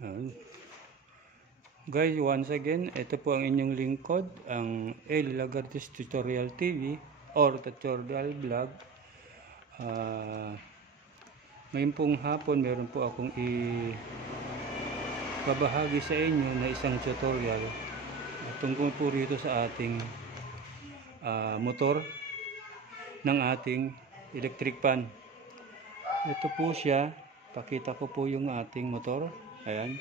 Ayan. Guys, once again, ito po ang inyong lingkod, ang El Lagartis Tutorial TV or Tutorial Vlog. Ngayon pong hapon, meron po akong babahagi sa inyo na isang tutorial tungkol po rito sa ating motor ng ating electric fan. Ito po siya, pakita ko po yung ating motor. Ayan.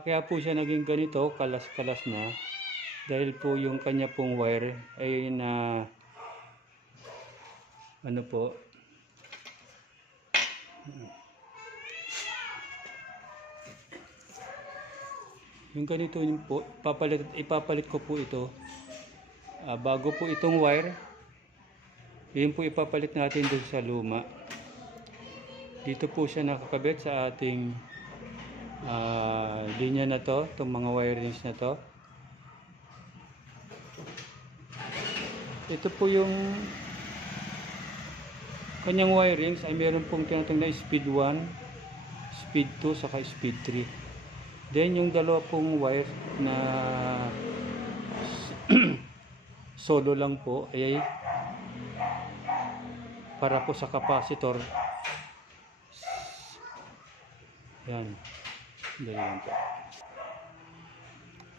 Kaya po siya naging ganito, kalas-kalas na, dahil po yung kanya pong wire ay na ano po, yung ganito yun po, ipapalit ko po ito bago po itong wire. Yun po ipapalit natin dun sa luma. Dito po siya nakakabit sa ating linya na to, itong mga wirings na to. Ito po yung kanyang wirings ay meron pong tinatawag na speed 1, speed 2, saka speed 3. Then yung dalawa pong wire na solo lang po ay para po sa capacitor. Yan. Dali lang po.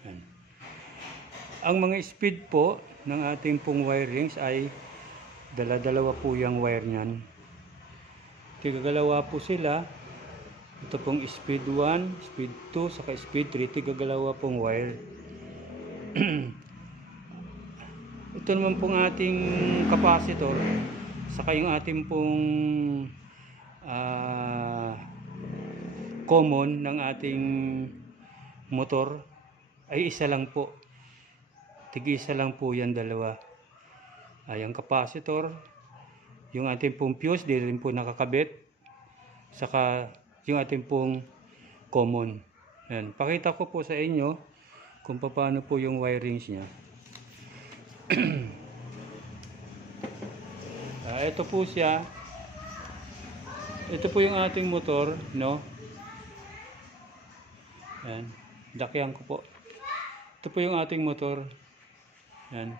Yan. Ang mga speed po ng ating pong wirings ay dala-dalawa po yung wire nyan. Tigagalawa po sila. Ito pong speed 1, speed 2, saka speed 3. Tigagalawa pong wire. Ito naman pong ating capacitor. Saka yung ating pong common ng ating motor ay isa lang po. Tig-isa lang po yan, dalawa. Yung capacitor, yung ating pong fuse, di rin po nakakabit. Saka yung ating pong common. Yan. Pakita ko po sa inyo kung paano po yung wirings niya. Ito po siya. Ito po yung ating motor, no? Yan. Dakyan ko po. Ito po yung ating motor. Yan.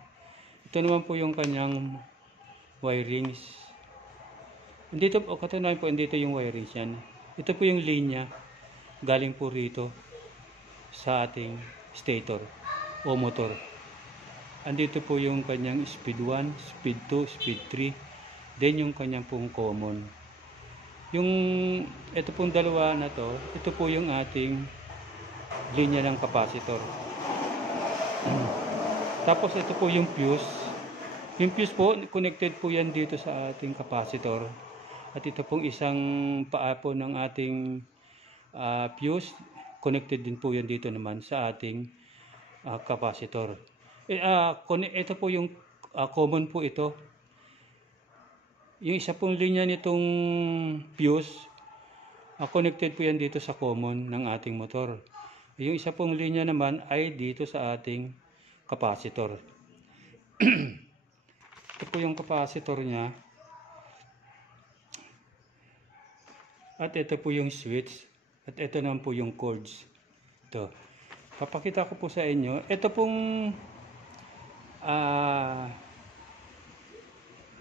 Ito naman po yung kanyang wirings. Dito po, katunayan po, dito yung wirings yan. Ito po yung linya. Galing po rito sa ating stator o motor. Andito po yung kanyang speed 1, speed 2, speed 3. Then yung kanyang pong common. Yung ito pong dalawa na to, ito po yung ating linya ng capacitor. Tapos ito po yung fuse. Yung fuse po, connected po yan dito sa ating capacitor. At ito pong isang paa po ng ating fuse, connected din po yan dito naman sa ating capacitor. Ito po yung common po ito. Yung isa pong linya nitong fuse, connected po yan dito sa common ng ating motor. Yung isa pong linya naman ay dito sa ating capacitor. Ito po yung capacitor niya. At ito po yung switch. At ito naman po yung cords. Ito. Papakita ko po sa inyo. Ito pong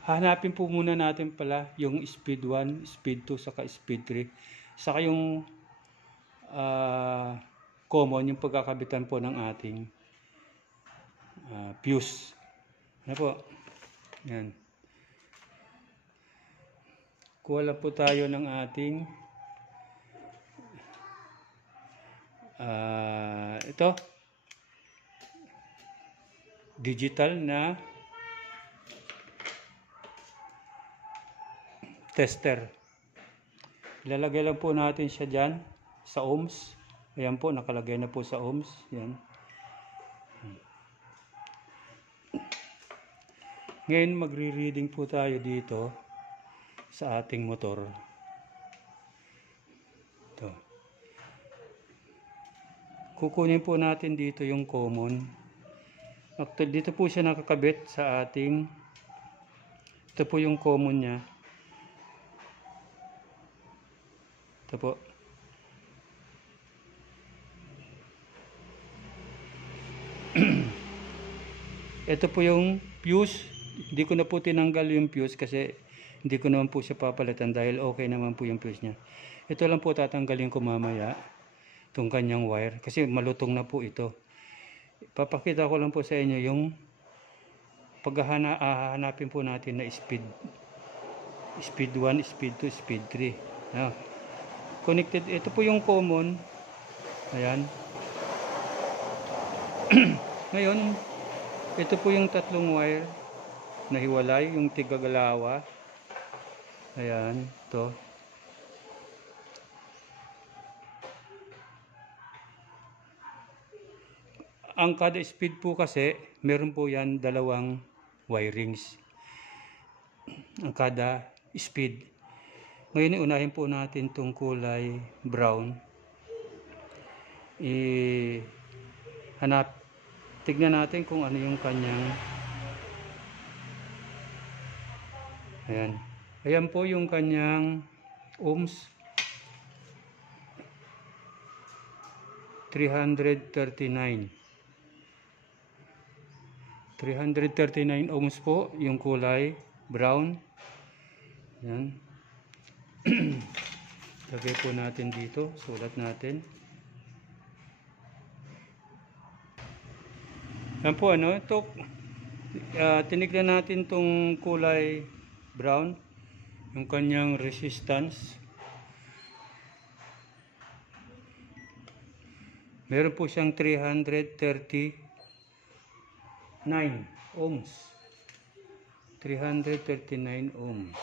hanapin po muna natin pala yung speed 1, speed 2, saka speed 3. Saka yung common, yung pagkakabitan po ng ating fuse. Ano po? Yan. Kuha lang po tayo ng ating ito digital na tester. Ilalagay lang po natin siya dyan sa ohms. Ayan po, nakalagay na po sa ohms. Yan. Ngayon magre-reading po tayo dito sa ating motor. Ito. Kukunin po natin dito yung common. Dito po siya nakakabit sa ating, ito po yung common niya. Ito. Ito po. Ito po yung fuse. Hindi ko na po tinanggal yung fuse kasi hindi ko naman po siya papalitan dahil okay naman po yung fuse niya. Ito lang po tatanggalin ko mamaya. Itong kanyang wire. Kasi malutong na po ito. Papakita ko lang po sa inyo yung paghahanapin po natin na speed. Speed 1, speed 2, speed 3. Now, connected. Ito po yung common. Ayan. Ngayon, ito po yung tatlong wire na hiwalay, yung tigagalawa. Ayan, ito. Ang kada speed po kasi, meron po yan dalawang wirings. Ang kada speed. Ngayon, unahin po natin itong kulay brown. Tignan natin kung ano yung kanyang. Ayan. Ayan po yung kanyang ohms. 339 ohms po yung kulay brown. Ayan. Lagay po natin dito, sulat natin. Yan po ano, ito tinignan natin tong kulay brown, yung kanyang resistance. Meron po siyang 339 ohms. 339 ohms.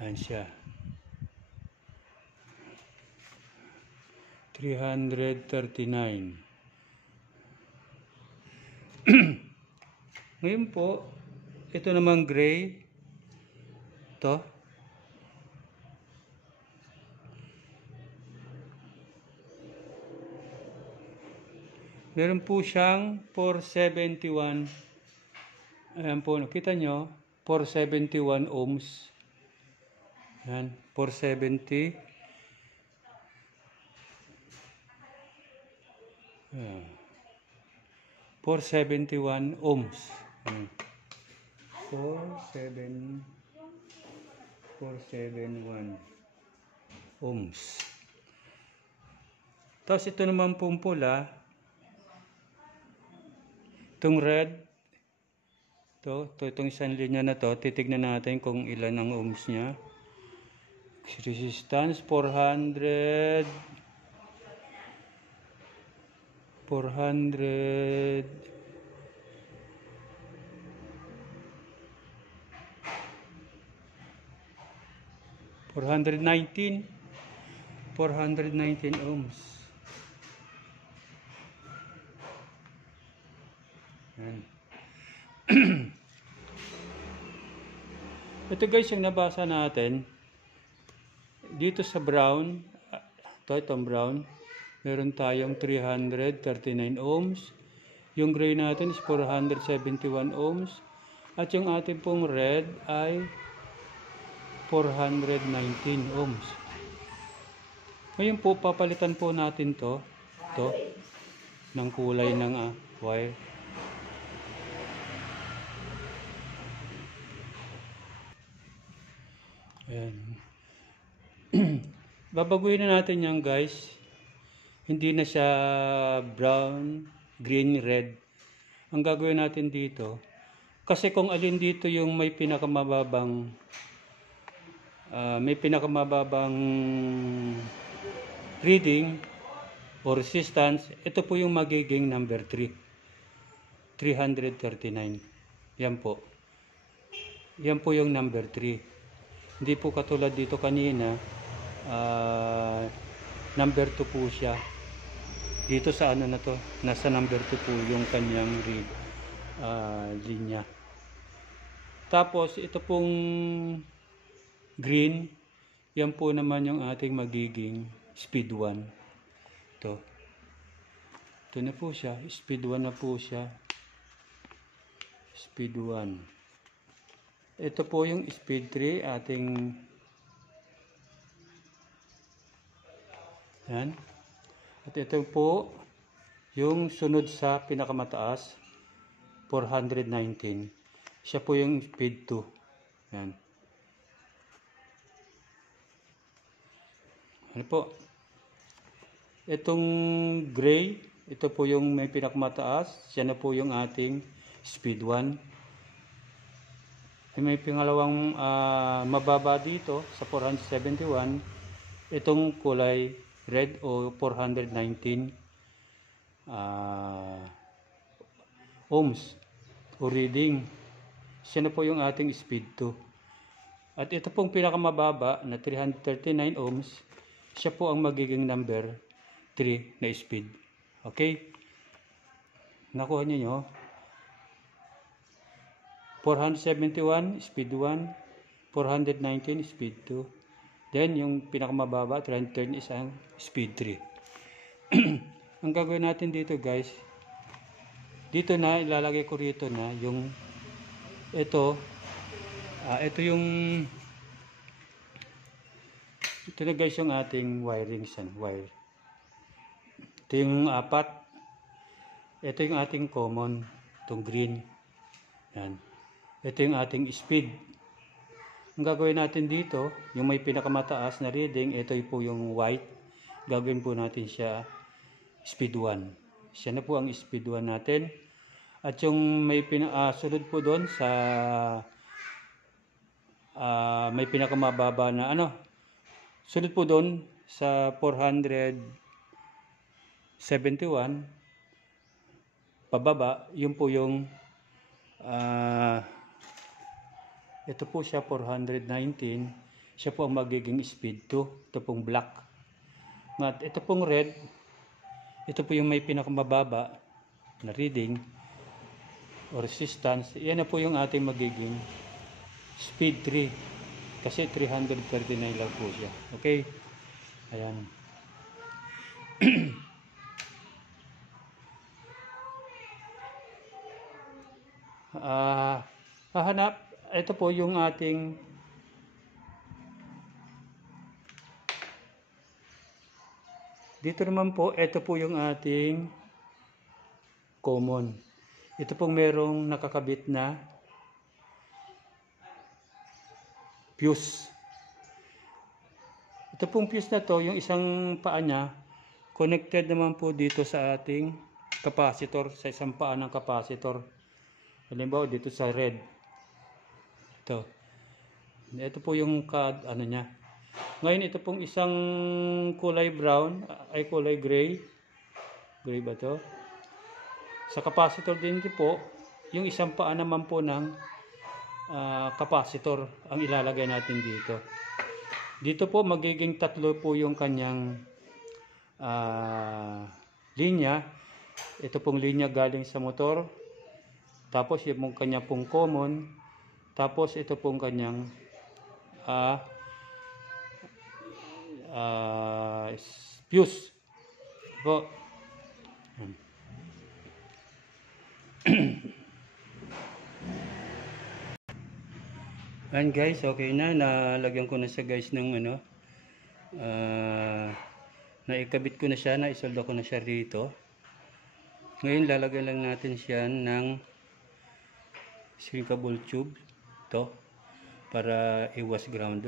Ayan siya. 339. Ngayon po, ito namang gray. Ito. Meron po siyang 471. Ayan po, nakita nyo, 471 ohms. Ayan, 470. Ayan. 471 ohms. Ayan. 471 ohms. Tapos ito naman pong pula. Itong red. Itong isang linya na to. Titignan natin kung ilan ang ohms niya. Resistance 400. 419 ohms. Yan. Ito guys yung nabasa natin dito sa brown. Itong brown, meron tayong 339 ohms. Yung gray natin is 471 ohms. At yung ating pong red ay 419 ohms. Ngayon po, papalitan po natin to ng kulay ng wire. Ayan. Babaguhin na natin yan guys. Hindi na siya brown, green, red. Ang gagawin natin dito, kasi kung alin dito yung may pinakamababang reading o resistance, ito po yung magiging number 3. 339. Yan po. Yan po yung number 3. Hindi po katulad dito kanina, number 2 po siya. Dito sa ano na to, nasa number 2 po yung kanyang linya. Tapos ito pong green, yan po naman yung ating magiging speed 1. Ito na po siya, speed 1 na po siya. speed 1. Ito po yung speed 3 ating yan. At ito po yung sunod sa pinakamataas 419. Siya po yung speed 2. Yan. Ano po? Itong gray, ito po yung may pinakamataas. Siya na po yung ating speed 1. May pangalawang mababa dito sa 471. Itong kulay red o 419 ohms o reading. Siya na po yung ating speed 2. At ito pong pinakamababa na 339 ohms, siya po ang magiging number 3 na speed. Okay? Nakuha niyo 471 speed 1, 419 speed 2. Then yung pinakamababa 330 is ang speed 3. Ang gagawin natin dito guys, dito na ilalagay ko rito na yung ito na guys yung ating wiring wire. Ito yung 4. Ito yung ating common, itong green. Yan. Ito yung ating speed. Ang gagawin natin dito, yung may pinakamataas na reading, ito po yung white. Gagawin po natin siya speed 1. Siya na po ang speed 1 natin. At yung may sunod po doon sa may pinakamababa na sunod po doon sa 471 pababa, yun po yung ito po siya 419. Siya po ang magiging speed 2. Ito pong black. At ito pong red, ito po yung may pinakamababa na reading o resistance. Yan na po yung ating magiging speed 3. Kasi 339 lang po siya. Okay? Ayan. Hahanap. Ito po yung ating dito naman po, ito po yung ating common. Ito pong merong nakakabit na fuse. Ito pong fuse na to, yung isang paa niya, connected naman po dito sa ating capacitor, sa isang paa ng capacitor. Halimbawa dito sa red. Ito po yung niya. Ngayon ito pong isang kulay brown, ay kulay gray. Gray ba to? Sa capacitor din po, yung isang paa naman po ng capacitor ang ilalagay natin dito. Dito po magiging 3 po yung kanyang linya. Ito pong linya galing sa motor. Tapos yung kanya pong common. Tapos ito pong kanyang fuse po. Ayan guys, okay na. Nalagyan ko na siya guys ng naikabit ko na siya, naisolda ko na siya rito. Ngayon lalagyan lang natin siya ng shrinkable tube to para iwas ground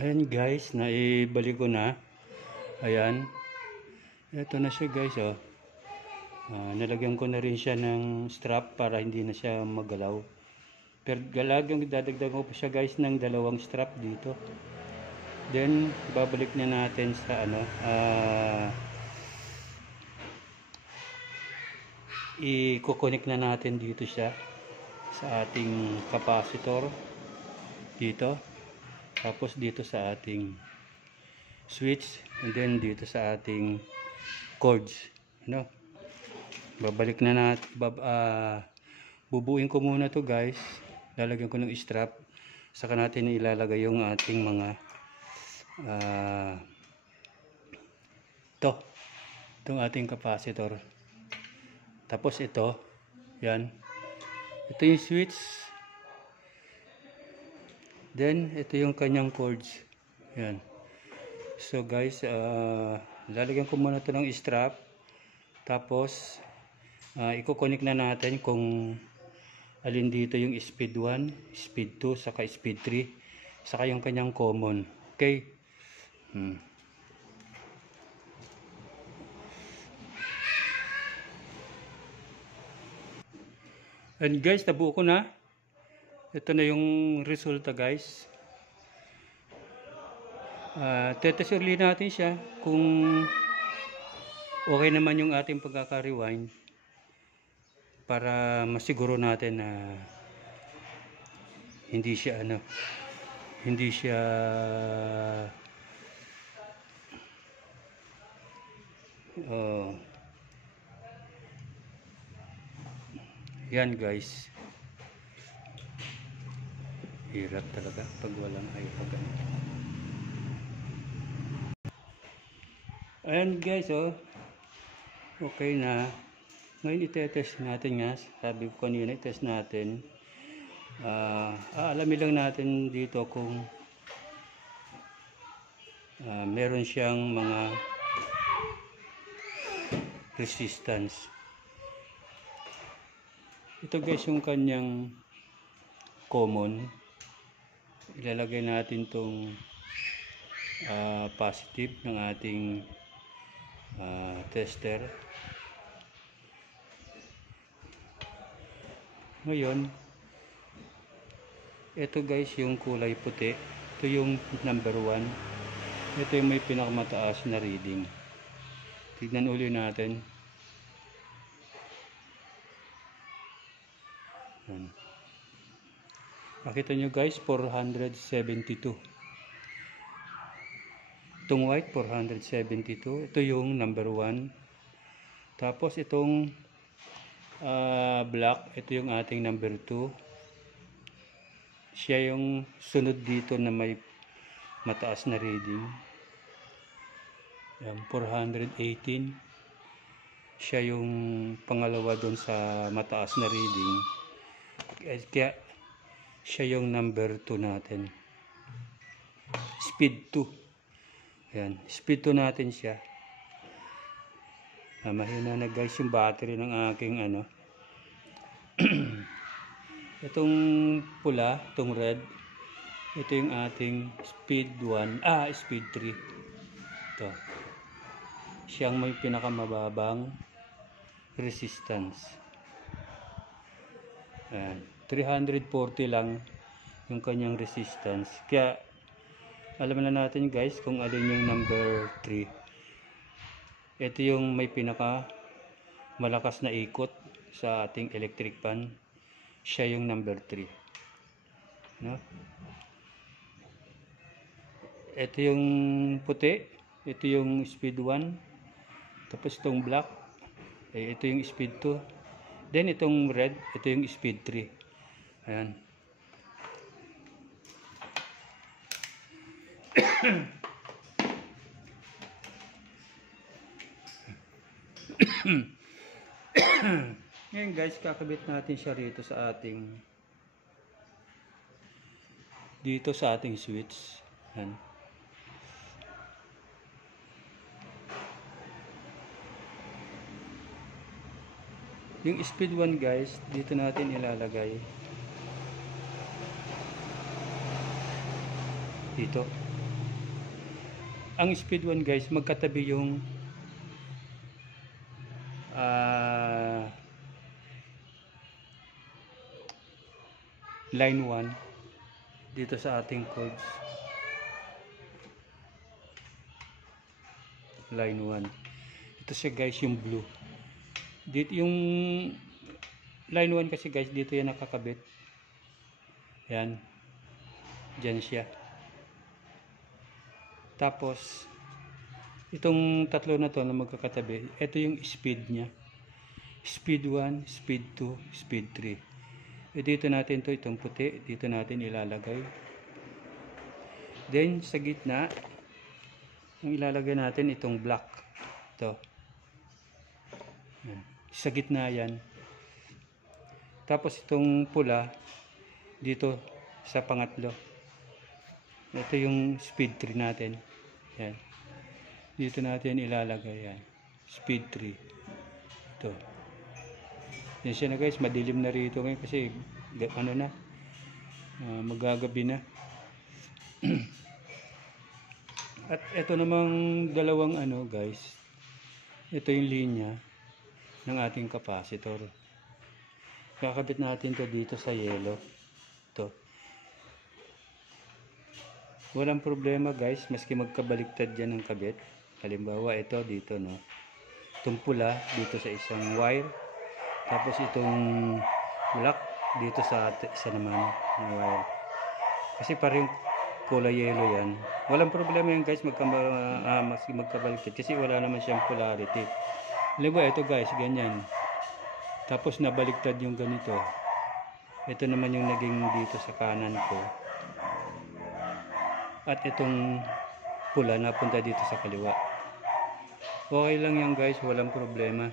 Ayan guys, naibalik ko na. Ayan. Ito na siya guys, oh. Nalagyan ko na rin siya ng strap para hindi na siya magalaw. Pero dadagdag ko pa siya guys ng dalawang strap dito. Then, babalik na natin sa ano, i-connect na natin dito siya sa ating capacitor dito. Tapos dito sa ating switch, and then dito sa ating cords, no? Babalik na natin, bubuin ko muna to guys. Lalagyan ko ng strap, saka natin ilalagay yung ating mga itong ating capacitor. Tapos ito, yan, ito yung switch. Then, ito yung kanyang cords. Yan. So guys, lalagyan ko muna ito ng strap. Tapos, i-connect na natin kung alin dito yung speed 1, speed 2, saka speed 3, saka yung kanyang common. Okay? And guys, nabuo ko na. Ito na yung resulta guys. Tetest ulit natin siya kung okay naman yung ating pagkaka-rewind para masiguro natin na hindi siya yan guys. Hirap talaga pag walang iPad. Ayan guys, oh. Okay na. Ngayon itetest natin nga. Sabi ko kanina, itest natin. Alamin lang natin dito kung meron siyang mga resistance. Ito guys yung kanyang common. Ilalagay natin tong positive ng ating tester. Ngayon, ito guys yung kulay puti. Ito yung number 1. Ito yung may pinakamataas na reading. Tignan uli natin. Makita nyo guys, 472. Itong white, 472. Ito yung number 1. Tapos itong black, ito yung ating number 2. Siya yung sunod dito na may mataas na reading. 418. Siya yung pangalawa doon sa mataas na reading. Kaya siya yung number 2 natin. Speed 2. Ayan, speed 2 natin siya. Mahina na guys yung battery ng aking Itong pula, itong red, ito yung ating speed 1, speed 3. Ito. Siyang may pinakamababang resistance. Ayan. 340 lang yung kanyang resistance. Kaya alam na natin guys kung alin yung number 3. Ito yung may pinaka malakas na ikot sa ating electric fan. Siya yung number 3. No? Ito yung puti. Ito yung speed 1. Tapos itong black. Ito yung speed 2. Then itong red. Ito yung speed 3. Ayan. Ngayon guys, kakabit natin siya rito sa ating switch. Yan. Yung speed 1 guys, dito natin ilalagay. Dito. Ang speed 1 guys, magkatabi yung line 1 dito sa ating codes. Line 1. Ito siya guys, yung blue. Dito yung line 1 kasi guys, dito yan nakakabit. Yan. Diyan siya. Tapos itong tatlo na to na magkakatabi, ito yung speed niya. Speed 1, speed 2, speed 3. Dito natin to, itong puti, dito natin ilalagay. Then sa gitna, yung ilalagay natin itong black. Ito. Sa gitna yan. Tapos itong pula dito sa pangatlo. Ito yung speed 3 natin. Yan. Dito natin ilalagay yan. Speed 3. Ito. Yan siya na guys, madilim na rito ngayon kasi ano na, magagabi na. At ito namang dalawang ano guys, ito yung linya ng ating capacitor. Kakabit natin to dito sa yellow. Ito. Walang problema guys, maski magkabaliktad dyan ng kabit. Halimbawa ito dito, no, itong pula dito sa isang wire, tapos itong black dito sa isa naman na wire. Kasi parang kulay yellow yan. Walang problema yan guys, maski magkabaliktad kasi wala naman siyang polarity. Halimbawa ito guys, ganyan. Tapos nabaliktad yung ganito. Ito naman yung naging dito sa kanan ko. At itong pula napunta dito sa kaliwa. Okay lang yan guys, walang problema.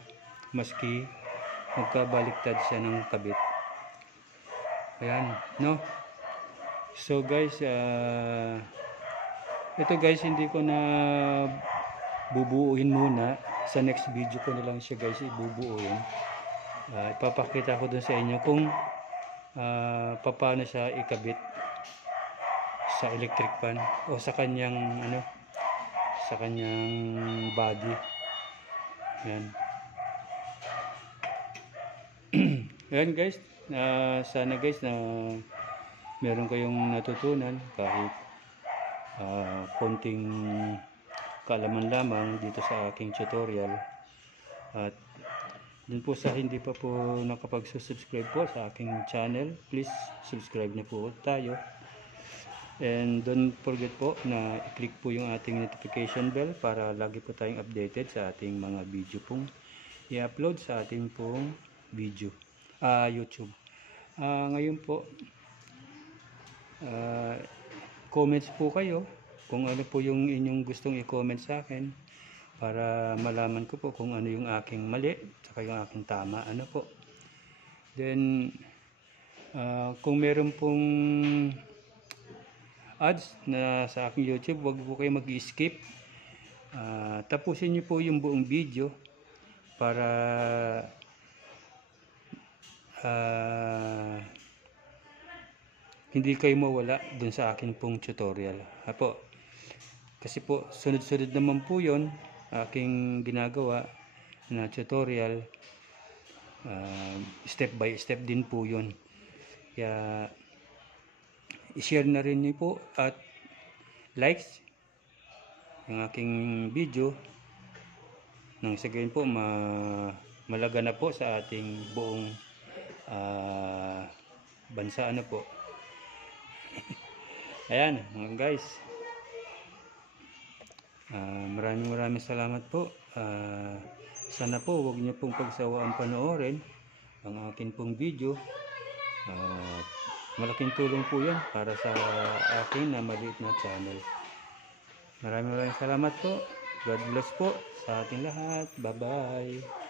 Maski magkabaliktad siya ng kabit. Ayan, no? So guys, ito guys, hindi ko na bubuuin muna. Sa next video ko na lang siya guys ibubuuin. Ipapakita ko dun sa inyo kung paano siya ikabit sa electric fan o sa kanyang ano, sa kanyang body. Ayan. Ayan guys, sana guys na meron kayong natutunan kahit konting kaalaman lamang dito sa aking tutorial. At dun po sa hindi pa po nakapag-subscribe po sa aking channel, please subscribe na po tayo. And don't forget po na i-click po yung ating notification bell para lagi po tayong updated sa ating mga video pong i-upload sa ating pong video YouTube. Ngayon po comments po kayo kung ano po yung inyong gustong i-comment sa akin para malaman ko po kung ano yung aking mali at yung aking tama, ano po. Then kung meron pong ads na sa aking YouTube, wag po kayo mag-skip. Tapusin niyo po yung buong video para hindi kayo mawala dun sa akin pong tutorial. Apo, kasi po sunod-sunod naman po yon aking ginagawa na tutorial. Step by step din po yun. Kaya i-share na rin niyo po at likes yung aking video nang sa gayon po malaga na po sa ating buong bansa ano po. Ayan mga guys, maraming salamat po. Sana po huwag niyo pong pagsawaan panoorin ang akin pong video. Malaking tulong po yan para sa akin na maliit na channel. Maraming salamat po. God bless po sa ating lahat. Bye bye.